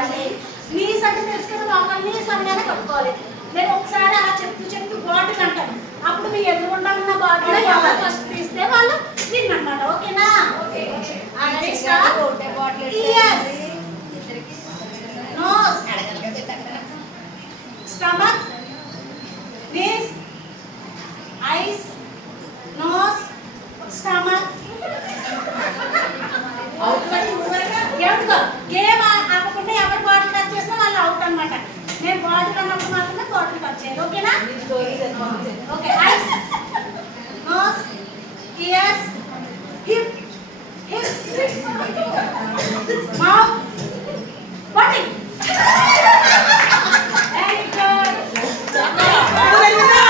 చేయాలి. నీస్ అంటే తెలుసు కదా, లోపల నీస్ అనగానే కట్టుకోవాలి. నేను ఒకసారి అలా చెప్తూ బాటిల్ అంటాను. అప్పుడు మీ ఎదురుగుండా ఉన్న బాటిల్ ఎవరు ఫస్ట్ తీస్తే వాళ్ళు విన్ అనమాట. ఓకేనా? Nose, stomach, knees, eyes, nose, stomach. Game ఆపకుండా ఎవరు బాటిల్ టచ్ చేసినా వాళ్ళు అవుట్ అనమాట. నేను బాటిల్ అన్నప్పుడు మాత్రమే బాటిల్ టచ్ చేయాలి. ఓకేనా? Okay. Eyes, nose, ears, hip, mouth, body. Very good. ఓకేనా?